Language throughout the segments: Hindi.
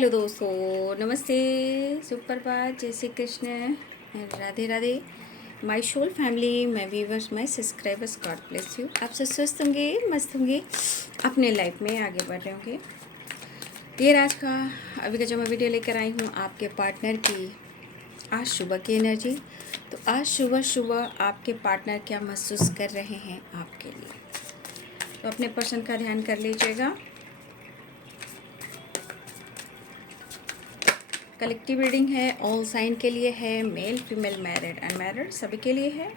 हेलो दोस्तों, नमस्ते, सुप्रभात, जय Shri Krishna, Radhe Radhe. My soul family, my viewers, my subscribers, God bless you. आप सब स्वस्थ होंगे, मस्त होंगे, अपने लाइफ में आगे बढ़ रहे होंगे। ये आज का अभी का जो मैं वीडियो लेकर आई हूँ आपके पार्टनर की आज सुबह की एनर्जी। तो आज सुबह सुबह आपके पार्टनर क्या महसूस कर रहे हैं आपके लिए, तो अपने पर्सन का ध्यान कर लीजिएगा। कलेक्टिव रीडिंग है, ऑल साइन के लिए है, मेल फीमेल मैरिड अनमैरिड सभी के लिए है।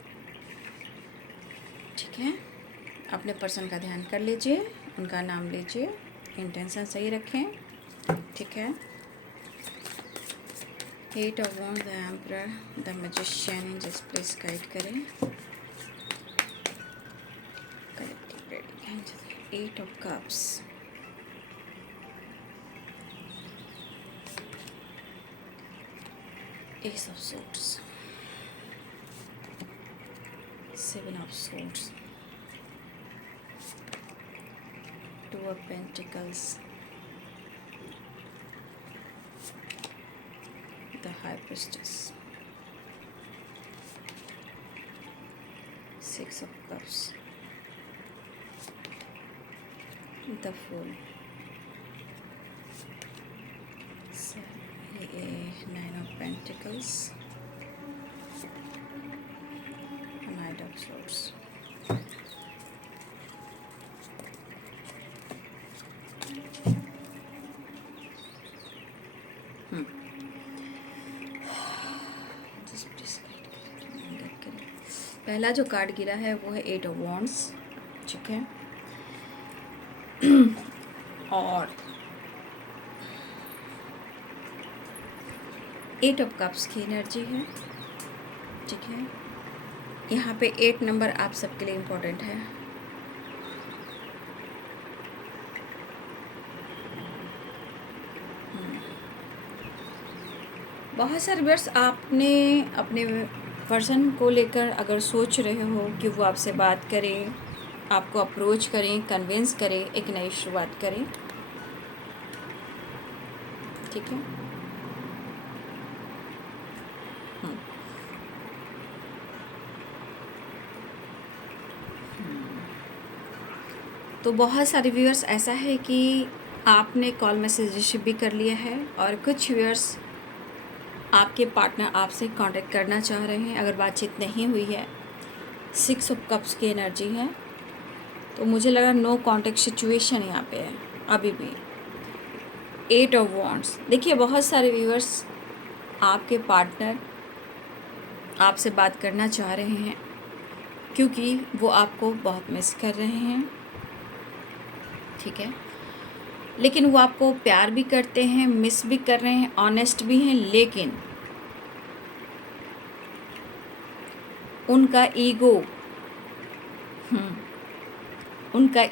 ठीक है, अपने पर्सन का ध्यान कर लीजिए, उनका नाम लीजिए, इंटेंशन सही रखें। ठीक है, eight of wand, the emperor, the magician, जिस प्लीज गाइड करें। कलेक्टिव रीडिंग है, eight of cups, Ace of Swords, Seven of Swords, Two of Pentacles, the High Priestess, Six of Cups, the Fool, Nine of Pentacles, Knight of Swords. पहला जो कार्ड गिरा है वो है एट ऑफ वॉन्ड्स। ठीक है, और एट ऑफ कप्स की एनर्जी है। ठीक है, यहाँ पे 8 नंबर आप सबके लिए इम्पोर्टेंट है। बहुत सारे वर्ष आपने अपने पर्सन को लेकर अगर सोच रहे हो कि वो आपसे बात करें, आपको अप्रोच करें, कन्विंस करें, एक नई शुरुआत करें। ठीक है, तो बहुत सारे व्यूअर्स ऐसा है कि आपने कॉल मैसेज रिसीव भी कर लिया है, और कुछ व्यूअर्स आपके पार्टनर आपसे कांटेक्ट करना चाह रहे हैं अगर बातचीत नहीं हुई है। 6 ऑफ कप्स की एनर्जी है, तो मुझे लगा नो कांटेक्ट सिचुएशन यहाँ पे है अभी भी। 8 ऑफ वॉन्ड्स, देखिए बहुत सारे व्यूअर्स आपके पार्टनर आपसे बात करना चाह रहे हैं क्योंकि वो आपको बहुत मिस कर रहे हैं। ठीक है, लेकिन वो आपको प्यार भी करते हैं, मिस भी कर रहे हैं, ऑनेस्ट भी हैं, लेकिन उनका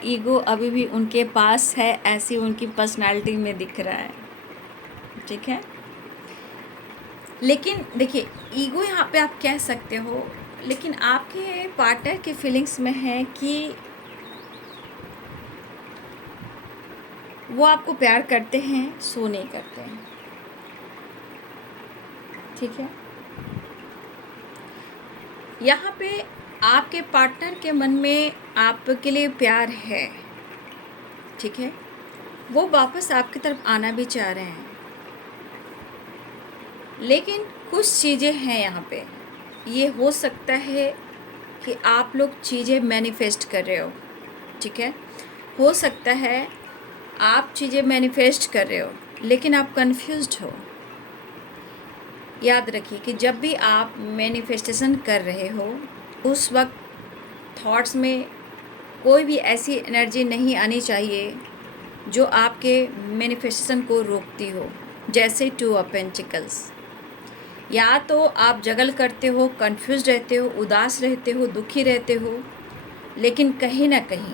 ईगो अभी भी उनके पास है, ऐसी उनकी पर्सनालिटी में दिख रहा है। ठीक है, लेकिन देखिए ईगो यहाँ पे आप कह सकते हो, लेकिन आपके पार्टनर की फीलिंग्स में है कि वो आपको प्यार करते हैं, सो नहीं करते हैं। ठीक है, यहाँ पे आपके पार्टनर के मन में आपके लिए प्यार है। ठीक है, वो वापस आपकी तरफ आना भी चाह रहे हैं, लेकिन कुछ चीज़ें हैं यहाँ पे। ये हो सकता है कि आप लोग चीज़ें मैनिफेस्ट कर रहे हो। ठीक है, हो सकता है आप चीज़ें मैनिफेस्ट कर रहे हो लेकिन आप कंफ्यूज्ड हो। याद रखिए कि जब भी आप मैनिफेस्टेशन कर रहे हो उस वक्त थॉट्स में कोई भी ऐसी एनर्जी नहीं आनी चाहिए जो आपके मैनिफेस्टेशन को रोकती हो, जैसे 2 ऑफ पेंटिकल्स। या तो आप जगल करते हो, कंफ्यूज रहते हो, उदास रहते हो, दुखी रहते हो, लेकिन कहीं ना कहीं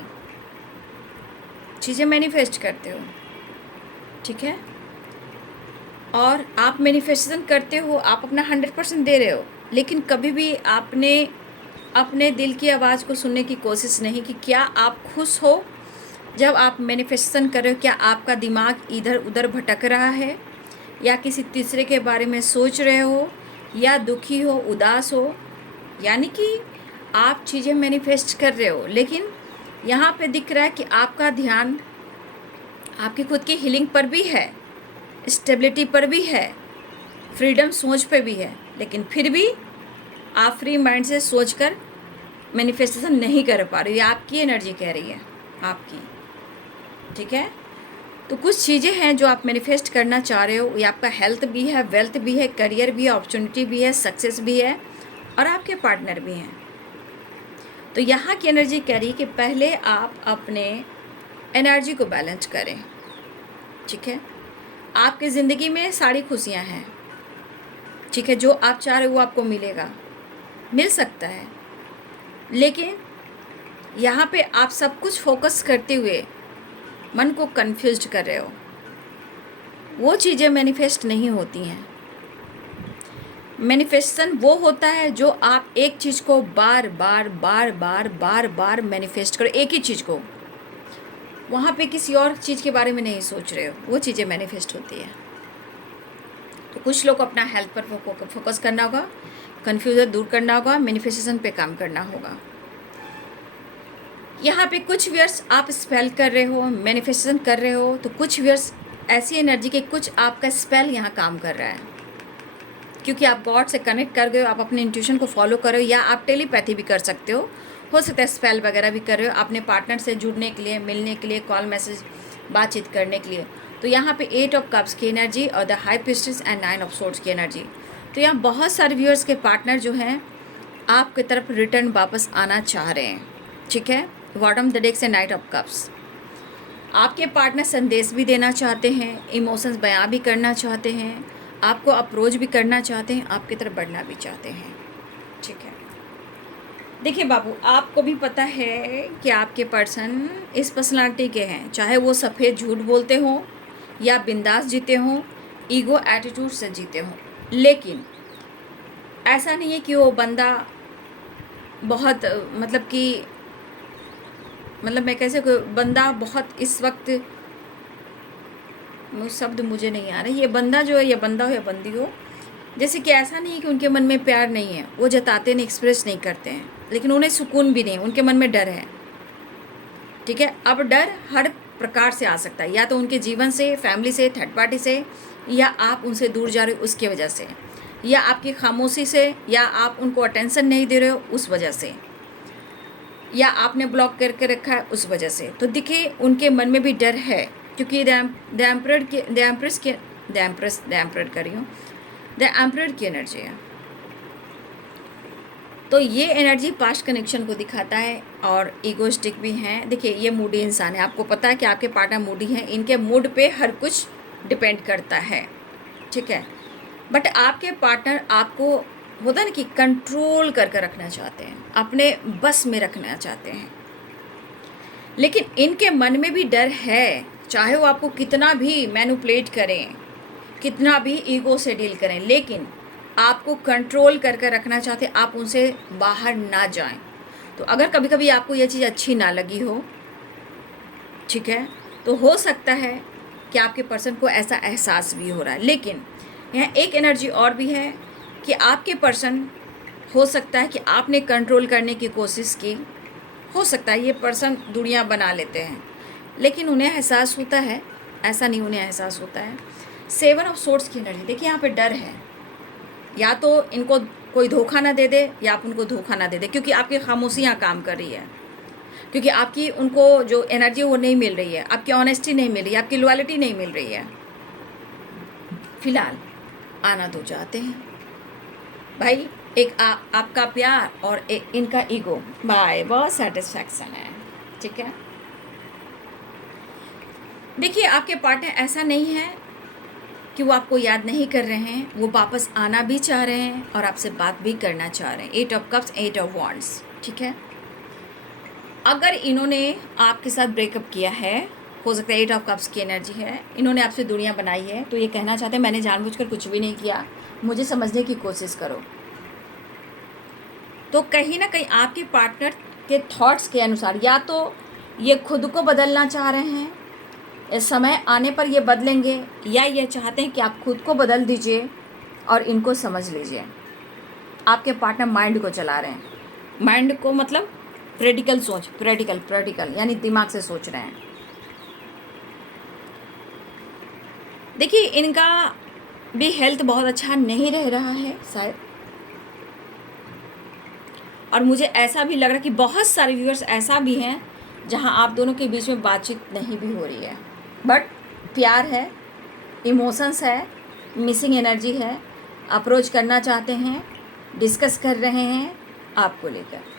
चीज़ें मैनिफेस्ट करते हो। ठीक है, और आप मैनिफेस्टेशन करते हो, आप अपना 100% दे रहे हो, लेकिन कभी भी आपने अपने दिल की आवाज़ को सुनने की कोशिश नहीं कि क्या आप खुश हो जब आप मैनिफेस्टेशन कर रहे हो, क्या आपका दिमाग इधर उधर भटक रहा है, या किसी तीसरे के बारे में सोच रहे हो, या दुखी हो, उदास हो, यानी कि आप चीज़ें मैनिफेस्ट कर रहे हो, लेकिन यहाँ पे दिख रहा है कि आपका ध्यान आपकी खुद की हीलिंग पर भी है, स्टेबिलिटी पर भी है, फ्रीडम सोच पे भी है, लेकिन फिर भी आप फ्री माइंड से सोचकर मैनिफेस्टेशन नहीं कर पा रहे हो। ये आपकी एनर्जी कह रही है, आपकी। ठीक है, तो कुछ चीज़ें हैं जो आप मैनिफेस्ट करना चाह रहे हो। ये आपका हेल्थ भी है, वेल्थ भी है, करियर भी है, अपॉर्चुनिटी भी है, सक्सेस भी है, और आपके पार्टनर भी हैं। तो यहाँ की एनर्जी कह रही है कि पहले आप अपने एनर्जी को बैलेंस करें। ठीक है, आपकी ज़िंदगी में सारी खुशियाँ हैं। ठीक है, जो आप चाह रहे हो वो आपको मिलेगा, मिल सकता है, लेकिन यहाँ पे आप सब कुछ फोकस करते हुए मन को कंफ्यूज्ड कर रहे हो। वो चीज़ें मैनिफेस्ट नहीं होती हैं। मैनिफेस्टेशन वो होता है जो आप एक चीज़ को बार बार बार बार बार बार मैनिफेस्ट करो, एक ही चीज़ को, वहाँ पे किसी और चीज़ के बारे में नहीं सोच रहे हो, वो चीज़ें मैनिफेस्ट होती है। तो कुछ लोग अपना हेल्थ पर फोकस करना होगा, कन्फ्यूज़न दूर करना होगा, मैनिफेस्टेशन पे काम करना होगा। यहाँ पे कुछ व्यूअर्स आप स्पेल कर रहे हो, मैनिफेस्टेशन कर रहे हो, तो कुछ व्यूअर्स ऐसी एनर्जी के कुछ आपका स्पेल यहाँ काम कर रहा है, क्योंकि आप गॉड से कनेक्ट कर गए हो, आप अपने इंट्यूशन को फॉलो कर रहे हो, या आप टेलीपैथी भी कर सकते हो सकता है स्पेल वगैरह भी कर रहे हो अपने पार्टनर से जुड़ने के लिए, मिलने के लिए, कॉल मैसेज बातचीत करने के लिए। तो यहाँ पे 8 ऑफ कप्स की एनर्जी और the high priestess and 9 of swords की एनर्जी। तो यहाँ बहुत सारे व्यूअर्स के पार्टनर जो हैं आपकी तरफ रिटर्न वापस आना चाह रहे हैं। ठीक है, बॉटम द डेक से नाइट ऑफ कप्स। आपके पार्टनर संदेश भी देना चाहते हैं, इमोशंस बयां भी करना चाहते हैं, आपको अप्रोच भी करना चाहते हैं, आपकी तरफ बढ़ना भी चाहते हैं। ठीक है, देखिए बाबू, आपको भी पता है कि आपके पर्सन इस पर्सनालिटी के हैं, चाहे वो सफ़ेद झूठ बोलते हों या बिंदास जीते हों, ईगो एटीट्यूड से जीते हों, लेकिन ऐसा नहीं है कि वो बंदा बहुत मतलब मैं कैसे बंदा बहुत इस वक्त शब्द मुझे नहीं आ रहा, ये बंदा जो है, ये बंदा हो या बंदी हो, जैसे कि ऐसा नहीं है कि उनके मन में प्यार नहीं है, वो जताते नहीं, एक्सप्रेस नहीं करते हैं, लेकिन उन्हें सुकून भी नहीं, उनके मन में डर है। ठीक है, अब डर हर प्रकार से आ सकता है, या तो उनके जीवन से, फैमिली से, थर्ड पार्टी से, या आप उनसे दूर जा रहे हो उसकी वजह से, या आपकी खामोशी से, या आप उनको अटेंशन नहीं दे रहे हो उस वजह से, या आपने ब्लॉक करके रखा है उस वजह से। तो देखिए उनके मन में भी डर है, क्योंकि द एम्परर की एनर्जी है। तो ये एनर्जी पास्ट कनेक्शन को दिखाता है, और ईगोइस्टिक भी हैं। देखिए ये मूडी इंसान है, आपको पता है कि आपके पार्टनर मूडी हैं, इनके मूड पे हर कुछ डिपेंड करता है। ठीक है, बट आपके पार्टनर आपको होता है ना कि कंट्रोल करके रखना चाहते हैं, अपने बस में रखना चाहते हैं, लेकिन इनके मन में भी डर है, चाहे वो आपको कितना भी मैनिपुलेट करें, कितना भी ईगो से डील करें, लेकिन आपको कंट्रोल करके रखना चाहते हैं, आप उनसे बाहर ना जाएं। तो अगर कभी कभी आपको ये चीज़ अच्छी ना लगी हो, ठीक है, तो हो सकता है कि आपके पर्सन को ऐसा एहसास भी हो रहा है। लेकिन यहाँ एक एनर्जी और भी है कि आपके पर्सन, हो सकता है कि आपने कंट्रोल करने की कोशिश की, हो सकता है ये पर्सन दूरियां बना लेते हैं, लेकिन उन्हें एहसास होता है, ऐसा नहीं उन्हें एहसास होता है। 7 ऑफ सोर्ड्स की एनर्जी, देखिए यहाँ पे डर है, या तो इनको कोई धोखा ना दे दे, या आप उनको धोखा ना दे दे, क्योंकि आपकी खामोशी यहाँ काम कर रही है, क्योंकि आपकी उनको जो एनर्जी वो नहीं मिल रही है, आपकी ऑनेस्टी नहीं मिल रही है, आपकी लॉयल्टी नहीं मिल रही है। फिलहाल आना तो चाहते हैं भाई, एक आपका प्यार और एक इनका ईगो, भाई बहुत सेटिस्फैक्शन है। ठीक है, देखिए आपके पार्टनर ऐसा नहीं है कि वो आपको याद नहीं कर रहे हैं, वो वापस आना भी चाह रहे हैं और आपसे बात भी करना चाह रहे हैं। 8 ऑफ कप्स, 8 ऑफ वॉन्ड्स। ठीक है, अगर इन्होंने आपके साथ ब्रेकअप किया है, हो सकता है 8 ऑफ कप्स की एनर्जी है, इन्होंने आपसे दूरियां बनाई है, तो ये कहना चाहते हैं मैंने जानबूझकर कुछ भी नहीं किया, मुझे समझने की कोशिश करो। तो कहीं ना कहीं आपके पार्टनर के थॉट्स के अनुसार, या तो ये खुद को बदलना चाह रहे हैं, इस समय आने पर ये बदलेंगे, या ये चाहते हैं कि आप खुद को बदल दीजिए और इनको समझ लीजिए। आपके पार्टनर माइंड को चला रहे हैं, माइंड को मतलब प्रैक्टिकल सोच, प्रैक्टिकल यानी दिमाग से सोच रहे हैं। देखिए, इनका भी हेल्थ बहुत अच्छा नहीं रह रहा है शायद, और मुझे ऐसा भी लग रहा है कि बहुत सारे व्यूअर्स ऐसा भी हैं जहां आप दोनों के बीच में बातचीत नहीं भी हो रही है, बट प्यार है, इमोशंस है, मिसिंग एनर्जी है, अप्रोच करना चाहते हैं, डिस्कस कर रहे हैं आपको लेकर।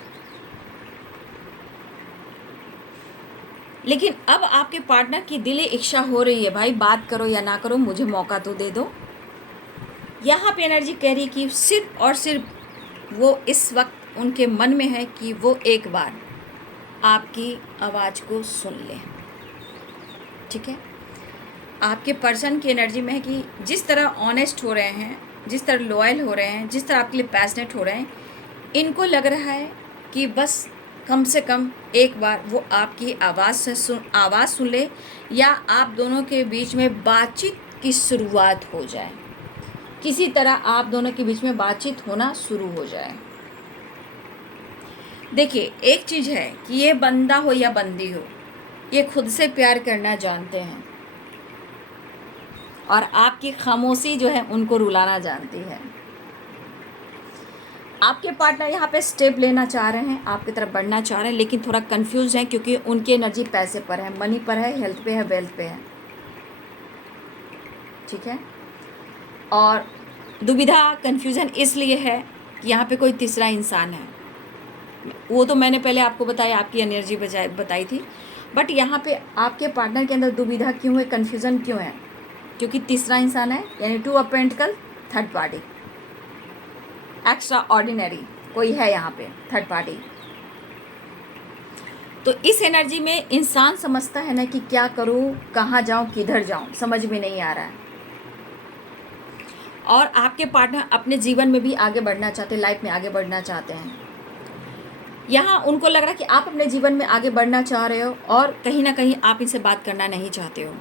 लेकिन अब आपके पार्टनर की दिली इच्छा हो रही है, भाई बात करो या ना करो, मुझे मौका तो दे दो। यहाँ पे एनर्जी कह रही है कि सिर्फ और सिर्फ वो इस वक्त उनके मन में है कि वो एक बार आपकी आवाज़ को सुन ले। ठीक है, आपके पर्सन की एनर्जी में है कि जिस तरह ऑनेस्ट हो रहे हैं, जिस तरह लॉयल हो रहे हैं, जिस तरह आपके लिए पैशनेट हो रहे हैं, इनको लग रहा है कि बस कम से कम एक बार वो आपकी आवाज़ सुन ले, या आप दोनों के बीच में बातचीत की शुरुआत हो जाए, किसी तरह आप दोनों के बीच में बातचीत होना शुरू हो जाए। देखिए, एक चीज़ है कि ये बंदा हो या बंदी हो, ये खुद से प्यार करना जानते हैं, और आपकी खामोशी जो है उनको रुलाना जानती है। आपके पार्टनर यहाँ पे स्टेप लेना चाह रहे हैं, आपकी तरफ बढ़ना चाह रहे हैं, लेकिन थोड़ा कंफ्यूज हैं क्योंकि उनकी एनर्जी पैसे पर है, मनी पर है, हेल्थ पे है, वेल्थ पे है। ठीक है, और दुविधा कन्फ्यूज़न इसलिए है कि यहाँ पे कोई तीसरा इंसान है। वो तो मैंने पहले आपको बताया, आपकी एनर्जी बताई थी, बट यहाँ पे आपके पार्टनर के अंदर दुविधा क्यों है, कन्फ्यूज़न क्यों है? क्योंकि तीसरा इंसान है, यानी 2 of pentacle, third party, extra ordinary कोई है यहाँ पे, थर्ड पार्टी। तो इस एनर्जी में इंसान समझता है ना कि क्या करूँ, कहाँ जाऊँ, किधर जाऊँ, समझ में नहीं आ रहा है। और आपके पार्टनर अपने जीवन में भी आगे बढ़ना चाहते हैं, लाइफ में आगे बढ़ना चाहते हैं। यहाँ उनको लग रहा है कि आप अपने जीवन में आगे बढ़ना चाह रहे हो, और कहीं ना कहीं आप इनसे बात करना नहीं चाहते हो,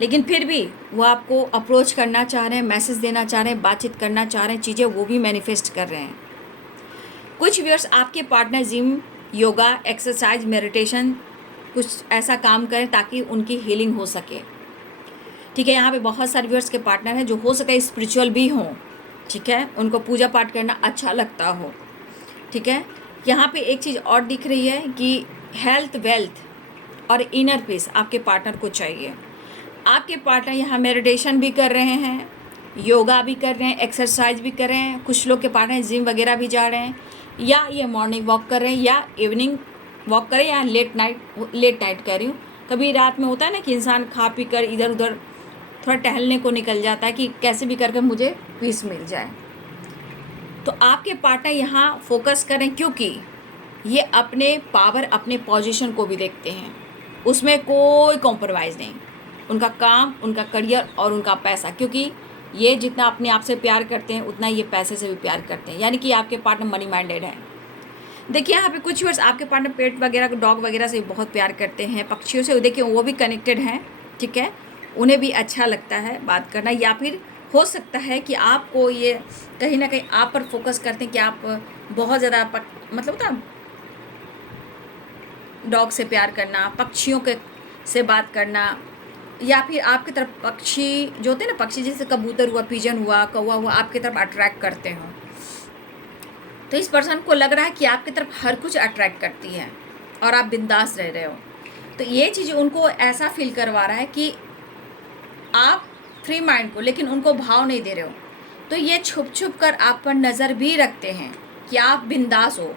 लेकिन फिर भी वो आपको अप्रोच करना चाह रहे हैं, मैसेज देना चाह रहे हैं, बातचीत करना चाह रहे हैं, चीज़ें वो भी मैनिफेस्ट कर रहे हैं। कुछ व्यूअर्स आपके partner gym, yoga, exercise, meditation कुछ ऐसा काम करें ताकि उनकी हीलिंग हो सके। ठीक है, यहाँ पे बहुत सारे व्यूअर्स के पार्टनर हैं जो हो सके स्पिरिचुअल भी हों। ठीक है, उनको पूजा पाठ करना अच्छा लगता हो। ठीक है, यहाँ पे एक चीज़ और दिख रही है कि हेल्थ, वेल्थ और इनर पीस आपके पार्टनर को चाहिए। आपके पार्टनर यहाँ मेडिटेशन भी कर रहे हैं, योगा भी कर रहे हैं, एक्सरसाइज भी कर रहे हैं, कुछ लोग के पार्टनर जिम वगैरह भी जा रहे हैं, या ये मॉर्निंग वॉक कर रहे हैं, या इवनिंग वॉक करें, या लेट नाइट कह रही हूँ। कभी रात में होता है ना कि इंसान खा पी कर इधर उधर थोड़ा टहलने को निकल जाता है कि कैसे भी करके मुझे पीस मिल जाए। तो आपके पार्टनर यहाँ फोकस करें, क्योंकि ये अपने पावर, अपने पोजीशन को भी देखते हैं, उसमें कोई कॉम्प्रोमाइज़ नहीं। उनका काम, उनका करियर और उनका पैसा, क्योंकि ये जितना अपने आप से प्यार करते हैं उतना ये पैसे से भी प्यार करते हैं, यानी कि आपके पार्टनर मनी माइंडेड है। देखिए, यहाँ पे कुछ वर्ष आपके पार्टनर पेट वगैरह, डॉग वगैरह से बहुत प्यार करते हैं, पक्षियों से देखिए वो भी कनेक्टेड हैं। ठीक है, उन्हें भी अच्छा लगता है बात करना, या फिर हो सकता है कि आपको ये कहीं ना कहीं आप पर फोकस करते हैं कि आप बहुत ज़्यादा मतलब होता डॉग से प्यार करना, पक्षियों के से बात करना, या फिर आपकी तरफ पक्षी जो होते हैं ना, पक्षी जैसे कबूतर हुआ, पिजन हुआ, कौवा हुआ, आपकी तरफ अट्रैक्ट करते हो। तो इस पर्सन को लग रहा है कि आपकी तरफ हर कुछ अट्रैक्ट करती है और आप बिंदास रह रहे हो। तो ये चीज़ उनको ऐसा फील करवा रहा है कि आप फ्री माइंड को, लेकिन उनको भाव नहीं दे रहे हो। तो ये छुप छुप कर आप पर नज़र भी रखते हैं कि आप बिंदास हो,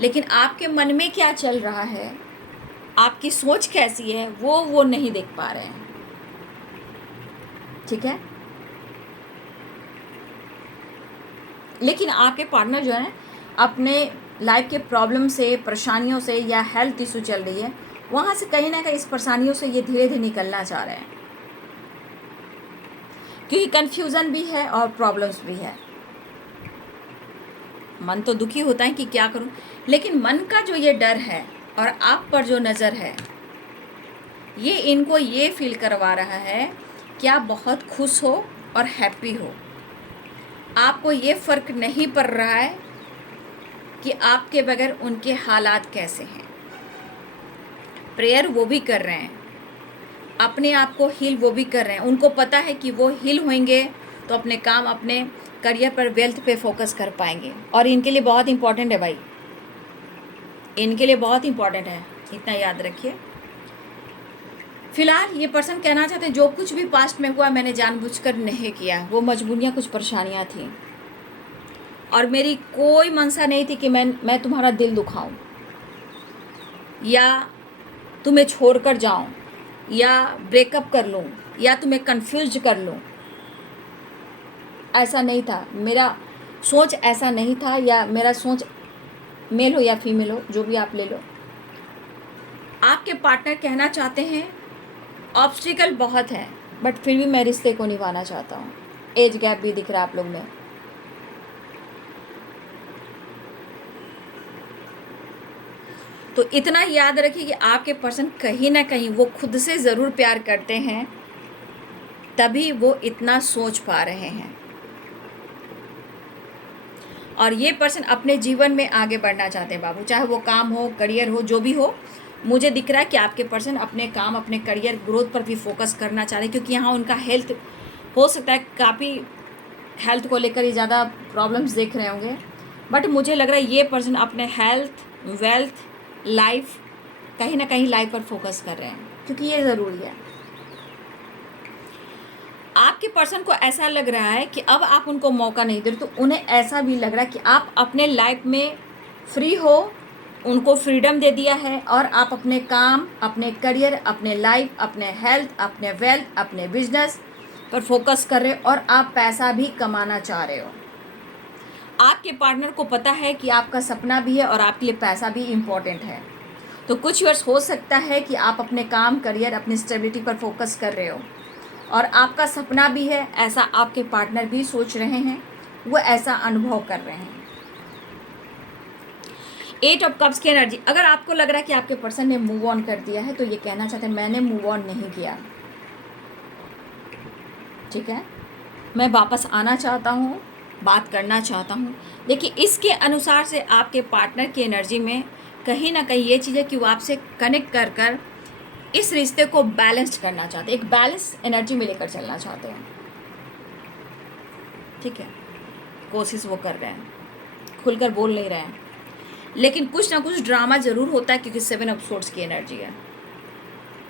लेकिन आपके मन में क्या चल रहा है, आपकी सोच कैसी है, वो नहीं देख पा रहे हैं। ठीक है, लेकिन आपके पार्टनर जो है अपने लाइफ के प्रॉब्लम से, परेशानियों से, या हेल्थ इशू चल रही है, वहाँ से कहीं ना कहीं इस परेशानियों से ये धीरे धीरे निकलना चाह रहे हैं, क्योंकि कन्फ्यूज़न भी है और प्रॉब्लम्स भी है। मन तो दुखी होता है कि क्या करूं, लेकिन मन का जो ये डर है और आप पर जो नज़र है ये इनको ये फील करवा रहा है कि आप बहुत खुश हो और हैप्पी हो। आपको ये फ़र्क नहीं पड़ रहा है कि आपके बगैर उनके हालात कैसे हैं। प्रेयर वो भी कर रहे हैं, अपने आप को हील वो भी कर रहे हैं। उनको पता है कि वो हील होंगे तो अपने काम, अपने करियर पर, वेल्थ पे फोकस कर पाएंगे। और इनके लिए बहुत इंपॉर्टेंट है भाई, इनके लिए बहुत इंपॉर्टेंट है, इतना याद रखिए। फिलहाल ये पर्सन कहना चाहते हैं जो कुछ भी पास्ट में हुआ मैंने जानबूझकर नहीं किया, वो मजबूरियाँ, कुछ परेशानियाँ थी और मेरी कोई मंशा नहीं थी कि मैं तुम्हारा दिल दुखाऊं या तुम्हें छोड़कर जाऊं या ब्रेकअप कर लूं या तुम्हें कंफ्यूज कर लूं। ऐसा नहीं था, मेरा सोच ऐसा नहीं था, या मेरा सोच मेल हो या फीमेल हो, जो भी आप ले लो। आपके पार्टनर कहना चाहते हैं ऑब्स्टिकल बहुत है बट फिर भी मैं रिश्ते को निभाना चाहता हूँ। एज गैप भी दिख रहा है आप लोग में। तो इतना याद रखिए कि आपके पर्सन कहीं ना कहीं वो खुद से ज़रूर प्यार करते हैं, तभी वो इतना सोच पा रहे हैं। और ये पर्सन अपने जीवन में आगे बढ़ना चाहते हैं बाबू, चाहे वो काम हो, करियर हो, जो भी हो। मुझे दिख रहा है कि आपके पर्सन अपने काम, अपने करियर ग्रोथ पर भी फोकस करना चाह रहे हैं, क्योंकि यहाँ उनका हेल्थ, हो सकता है काफ़ी हेल्थ को लेकर ये ज़्यादा प्रॉब्लम्स देख रहे होंगे, बट मुझे लग रहा है ये पर्सन अपने हेल्थ, वेल्थ, लाइफ, कहीं ना कहीं लाइफ पर फोकस कर रहे हैं, क्योंकि ये ज़रूरी है। आपके पर्सन को ऐसा लग रहा है कि अब आप उनको मौका नहीं दे रहे, तो उन्हें ऐसा भी लग रहा है कि आप अपने लाइफ में फ्री हो, उनको फ्रीडम दे दिया है और आप अपने काम, अपने करियर, अपने लाइफ, अपने हेल्थ, अपने वेल्थ, अपने बिजनेस पर फोकस कर रहे हो और आप पैसा भी कमाना चाह रहे हो। आपके पार्टनर को पता है कि आपका सपना भी है और आपके लिए पैसा भी इम्पोर्टेंट है। तो कुछ ईयर्स हो सकता है कि आप अपने काम, करियर, अपनी स्टेबिलिटी पर फोकस कर रहे हो और आपका सपना भी है, ऐसा आपके पार्टनर भी सोच रहे हैं, वो ऐसा अनुभव कर रहे हैं। 8 ऑफ कप्स की एनर्जी, अगर आपको लग रहा है कि आपके पर्सन ने मूव ऑन कर दिया है, तो ये कहना चाहते हैं मैंने मूव ऑन नहीं किया, ठीक है, मैं वापस आना चाहता हूँ, बात करना चाहता हूँ। देखिए, इसके अनुसार से आपके पार्टनर की एनर्जी में कहीं ना कहीं ये चीज़ है कि वो आपसे कनेक्ट कर कर इस रिश्ते को बैलेंस्ड करना चाहते हैं, एक बैलेंस एनर्जी में लेकर चलना चाहते हैं, ठीक है। कोशिश वो कर रहे हैं, खुलकर बोल नहीं रहे हैं, लेकिन कुछ ना कुछ ड्रामा ज़रूर होता है, क्योंकि 7 ऑफ सोर्ड्स की एनर्जी है।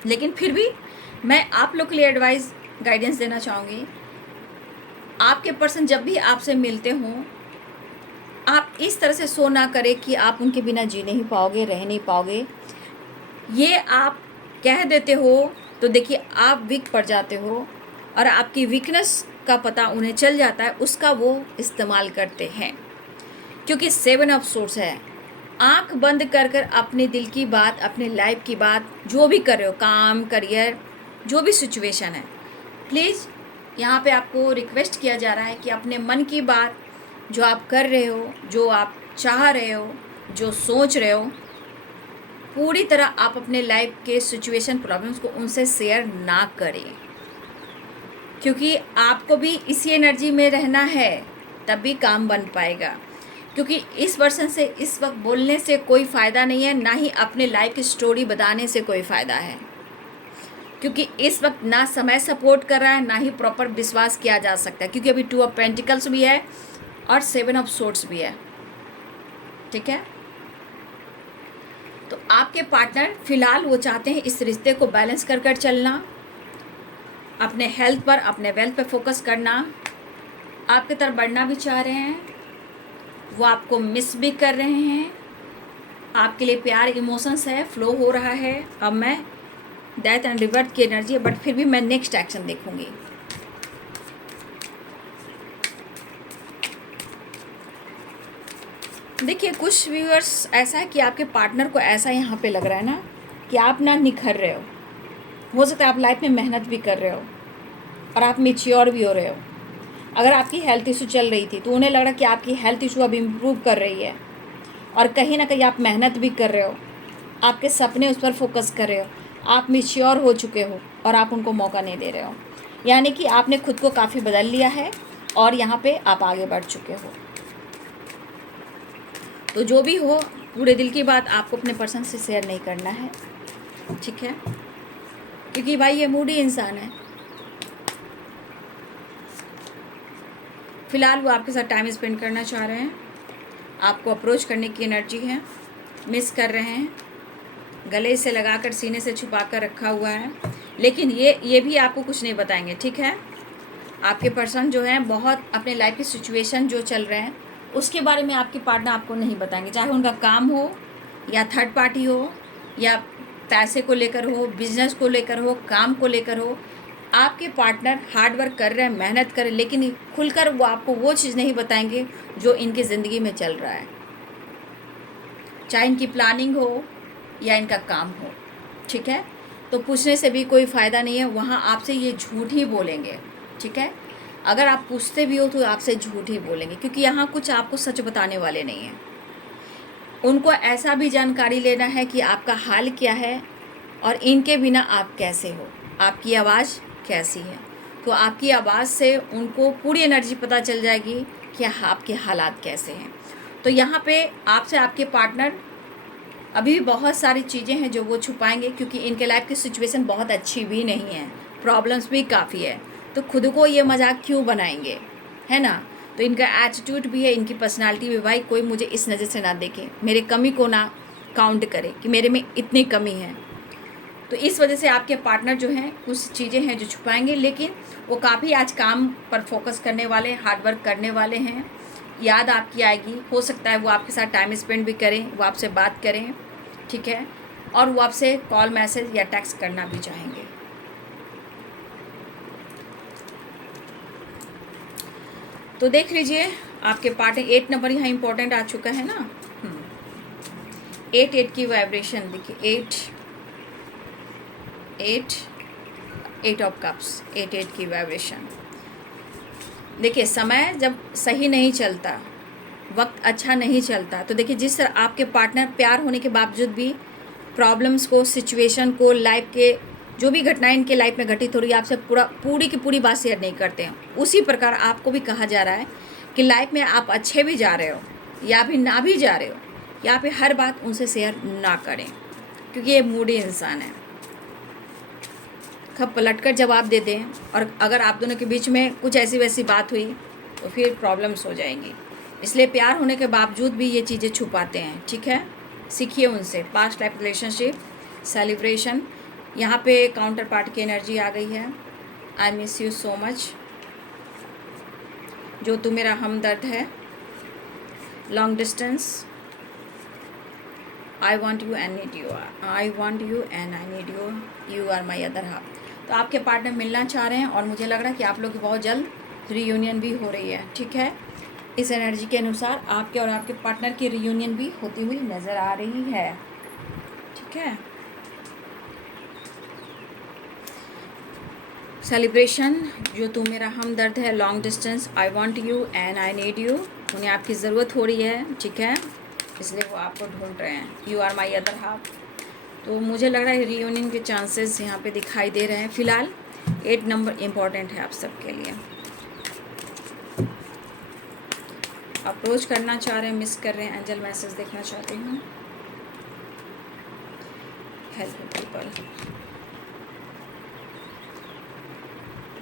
लेकिन फिर भी मैं आप लोग के लिए एडवाइस, गाइडेंस देना चाहूँगी। आपके पर्सन जब भी आपसे मिलते हों, आप इस तरह से शो ना करें कि आप उनके बिना जी नहीं पाओगे, रह नहीं पाओगे। ये आप कह देते हो तो देखिए आप वीक पड़ जाते हो और आपकी वीकनेस का पता उन्हें चल जाता है, उसका वो इस्तेमाल करते हैं। क्योंकि 7 ऑफ सोर्स है, आंख बंद कर कर अपने दिल की बात, अपने लाइफ की बात, जो भी कर रहे हो, काम, करियर, जो भी सिचुएशन है, प्लीज़ यहाँ पे आपको रिक्वेस्ट किया जा रहा है कि अपने मन की बात, जो आप कर रहे हो, जो आप चाह रहे हो, जो सोच रहे हो, पूरी तरह आप अपने लाइफ के सिचुएशन, प्रॉब्लम्स को उनसे शेयर ना करें, क्योंकि आपको भी इसी एनर्जी में रहना है, तब भी काम बन पाएगा। क्योंकि इस पर्सन से इस वक्त बोलने से कोई फ़ायदा नहीं है, ना ही अपने लाइफ की स्टोरी बताने से कोई फ़ायदा है, क्योंकि इस वक्त ना समय सपोर्ट कर रहा है, ना ही प्रॉपर विश्वास किया जा सकता है, क्योंकि अभी 2 ऑफ पेंटिकल्स भी है और 7 ऑफ सोर्ड्स भी है, ठीक है। तो आपके पार्टनर फिलहाल वो चाहते हैं इस रिश्ते को बैलेंस कर कर चलना, अपने हेल्थ पर, अपने वेल्थ पर फोकस करना, आपकी तरफ बढ़ना भी चाह रहे हैं, वो आपको मिस भी कर रहे हैं, आपके लिए प्यार, इमोशंस है, फ्लो हो रहा है। अब मैं डेथ एंड रिवर्थ की एनर्जी है, बट फिर भी मैं नेक्स्ट एक्शन देखूंगी। देखिए, कुछ व्यूअर्स ऐसा है कि आपके पार्टनर को ऐसा यहाँ पे लग रहा है ना कि आप ना निखर रहे हो सकता है आप लाइफ में मेहनत भी कर रहे हो और आप मेच्योर भी हो रहे हो। अगर आपकी हेल्थ इशू चल रही थी तो उन्हें लग रहा कि आपकी हेल्थ इशू अब इम्प्रूव कर रही है और कहीं ना कहीं आप मेहनत भी कर रहे हो, आपके सपने उस पर फोकस कर रहे हो, आप मैच्योर हो चुके हो और आप उनको मौका नहीं दे रहे हो। यानी कि आपने खुद को काफ़ी बदल लिया है और यहाँ पे आप आगे बढ़ चुके हो। तो जो भी हो, पूरे दिल की बात आपको अपने पर्सन से शेयर नहीं करना है, ठीक है, क्योंकि भाई ये मूडी इंसान है। फ़िलहाल वो आपके साथ टाइम स्पेंड करना चाह रहे हैं, आपको अप्रोच करने की एनर्जी है, मिस कर रहे हैं, गले से लगाकर सीने से छुपा कर रखा हुआ है, लेकिन ये भी आपको कुछ नहीं बताएंगे, ठीक है। आपके पर्सन जो हैं बहुत अपने लाइफ की सिचुएशन जो चल रहे हैं उसके बारे में आपके पार्टनर आपको नहीं बताएंगे, चाहे उनका काम हो या थर्ड पार्टी हो या पैसे को लेकर हो, बिजनेस को लेकर हो, काम को लेकर हो। आपके पार्टनर हार्ड वर्क कर रहे हैं, मेहनत कर रहे हैं, लेकिन खुलकर वो आपको वो चीज़ नहीं बताएंगे जो इनकी ज़िंदगी में चल रहा है, चाहे इनकी प्लानिंग हो या इनका काम हो, ठीक है। तो पूछने से भी कोई फ़ायदा नहीं है, वहाँ आपसे ये झूठ ही बोलेंगे, ठीक है। अगर आप पूछते भी हो तो आपसे झूठ ही बोलेंगे, क्योंकि यहाँ कुछ आपको सच बताने वाले नहीं हैं। उनको ऐसा भी जानकारी लेना है कि आपका हाल क्या है और इनके बिना आप कैसे हो, आपकी आवाज़ कैसी है। तो आपकी आवाज़ से उनको पूरी एनर्जी पता चल जाएगी कि आपके हालात कैसे हैं। तो यहाँ पे आपसे आपके पार्टनर अभी भी बहुत सारी चीज़ें हैं जो वो छुपाएंगे, क्योंकि इनके लाइफ की सिचुएशन बहुत अच्छी भी नहीं है, प्रॉब्लम्स भी काफ़ी है। तो खुद को ये मजाक क्यों बनाएंगे, है ना। तो इनका एटीट्यूड भी है, इनकी पर्सनालिटी भी, भाई कोई मुझे इस नज़र से ना देखे, मेरे कमी को ना काउंट करे कि मेरे में इतनी कमी है। तो इस वजह से आपके पार्टनर जो हैं कुछ चीज़ें हैं जो छुपाएंगे, लेकिन वो काफ़ी आज काम पर फोकस करने वाले, हार्ड वर्क करने वाले हैं। याद आपकी आएगी, हो सकता है वो आपके साथ टाइम स्पेंड भी करें, वो आपसे बात करें, ठीक है, और वो आपसे कॉल, मैसेज या टेक्स्ट करना भी चाहेंगे। तो देख लीजिए आपके पार्टनर 8 नंबर यहाँ इंपॉर्टेंट आ चुका है ना। 8 की वाइब्रेशन देखिए, 8 ऑफ कप्स, 8 की वाइब्रेशन। देखिए समय जब सही नहीं चलता, वक्त अच्छा नहीं चलता, तो देखिए जिस तरह आपके पार्टनर प्यार होने के बावजूद भी प्रॉब्लम्स को, सिचुएशन को, लाइफ के जो भी घटनाएं इनके लाइफ में घटित हो रही है आपसे पूरी की पूरी बात शेयर नहीं करते हैं। उसी प्रकार आपको भी कहा जा रहा है कि लाइफ में आप अच्छे भी जा रहे हो या भी ना भी जा रहे हो, या फिर हर बात उनसे शेयर ना करें, क्योंकि ये मूडी इंसान है, खप पलट कर जवाब दे दें, और अगर आप दोनों के बीच में कुछ ऐसी वैसी बात हुई तो फिर प्रॉब्लम्स हो जाएंगी। इसलिए प्यार होने के बावजूद भी ये चीज़ें छुपाते हैं, ठीक है। सीखिए उनसे। पास्ट लाइफ रिलेशनशिप, सेलिब्रेशन, यहाँ पे काउंटर पार्ट की एनर्जी आ गई है। I miss you so much, जो तू मेरा हमदर्द है, long distance, I want you and need you, I want you and I need you, you are my other half. तो आपके पार्टनर मिलना चाह रहे हैं और मुझे लग रहा है कि आप लोग की बहुत जल्द रीयूनियन भी हो रही है, ठीक है। इस एनर्जी के अनुसार आपके और आपके पार्टनर की रीयूनियन भी होती हुई नज़र आ रही है, ठीक है। सेलिब्रेशन, जो तू मेरा हमदर्द है, long distance, I want you and I need you, उन्हें आपकी ज़रूरत हो रही है, ठीक है, इसलिए वो आपको ढूंढ रहे हैं। You are my other half. तो मुझे लग रहा है रीयूनियन के चांसेस यहाँ पे दिखाई दे रहे हैं। फ़िलहाल 8 नंबर इम्पॉर्टेंट है आप सबके लिए। अप्रोच करना चाह रहे हैं, मिस कर रहे हैं, एंजल मैसेज देखना चाहते हैं, हेल्प पीपल।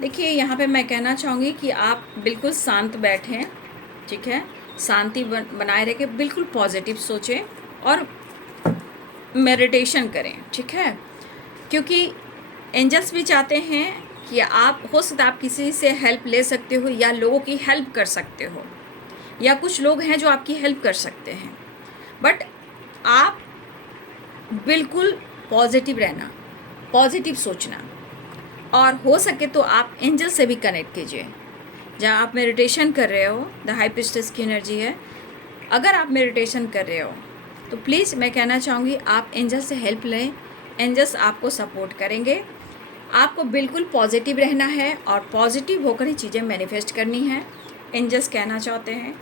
देखिए यहाँ पे मैं कहना चाहूँगी कि आप बिल्कुल शांत बैठें, ठीक है, शांति बनाए रखें, बिल्कुल पॉजिटिव सोचें और मेडिटेशन करें, ठीक है, क्योंकि एंजल्स भी चाहते हैं कि आप, हो सकता है आप किसी से हेल्प ले सकते हो या लोगों की हेल्प कर सकते हो, या कुछ लोग हैं जो आपकी हेल्प कर सकते हैं, बट आप बिल्कुल पॉजिटिव रहना, पॉजिटिव सोचना, और हो सके तो आप एंजल से भी कनेक्ट कीजिए। जहाँ आप मेडिटेशन कर रहे हो, द हाई प्रीस्टेस की एनर्जी है, अगर आप मेडिटेशन कर रहे हो तो प्लीज़ मैं कहना चाहूँगी आप एंजल से हेल्प लें, एंजल्स आपको सपोर्ट करेंगे। आपको बिल्कुल पॉजिटिव रहना है और पॉजिटिव होकर ही चीज़ें मैनिफेस्ट करनी है। एंजल्स कहना चाहते हैं,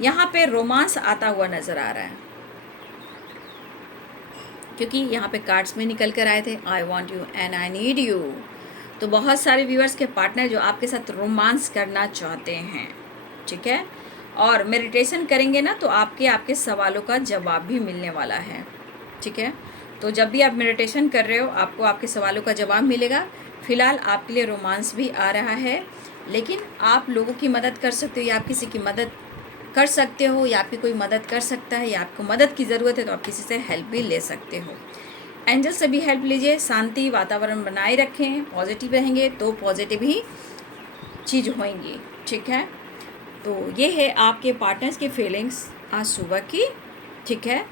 यहाँ पे रोमांस आता हुआ नज़र आ रहा है, क्योंकि यहाँ पे कार्ड्स में निकल कर आए थे आई want you and I need you. तो बहुत सारे व्यूअर्स के पार्टनर जो आपके साथ रोमांस करना चाहते हैं, ठीक है, और मेडिटेशन करेंगे ना तो आपके सवालों का जवाब भी मिलने वाला है, ठीक है। तो जब भी आप मेडिटेशन कर रहे हो आपको आपके सवालों का जवाब मिलेगा। फ़िलहाल आपके लिए रोमांस भी आ रहा है, लेकिन आप लोगों की मदद कर सकते हो या आप किसी की मदद कर सकते हो या आपकी कोई मदद कर सकता है या आपको मदद की ज़रूरत है तो आप किसी से हेल्प भी ले सकते हो। एंजल से भी हेल्प लीजिए। शांति वातावरण बनाए रखें, पॉजिटिव रहेंगे तो पॉजिटिव ही चीज़ होंगी, ठीक है। तो ये है आपके पार्टनर्स की फीलिंग्स आज सुबह की, ठीक है।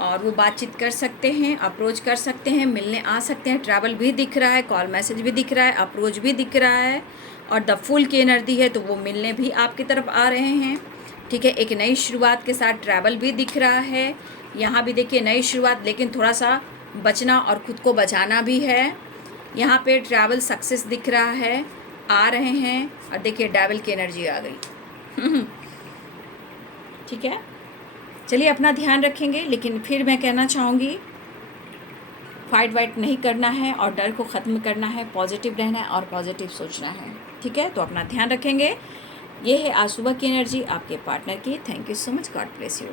और वो बातचीत कर सकते हैं, अप्रोच कर सकते हैं, मिलने आ सकते हैं। ट्रैवल भी दिख रहा है, कॉल मैसेज भी दिख रहा है, अप्रोच भी दिख रहा है और द फुल की एनर्जी है तो वो मिलने भी आपकी तरफ आ रहे हैं, ठीक है। एक नई शुरुआत के साथ ट्रैवल भी दिख रहा है। यहाँ भी देखिए नई शुरुआत, लेकिन थोड़ा सा बचना और खुद को बचाना भी है। यहाँ पे ट्रैवल सक्सेस दिख रहा है, आ रहे हैं और देखिए डेविल की एनर्जी आ गई ठीक है। चलिए अपना ध्यान रखेंगे, लेकिन फिर मैं कहना चाहूँगी फाइट वाइट नहीं करना है और डर को ख़त्म करना है, पॉजिटिव रहना है और पॉजिटिव सोचना है, ठीक है। तो अपना ध्यान रखेंगे। ये है आज सुबह की एनर्जी आपके पार्टनर की। Thank you so much, God bless you.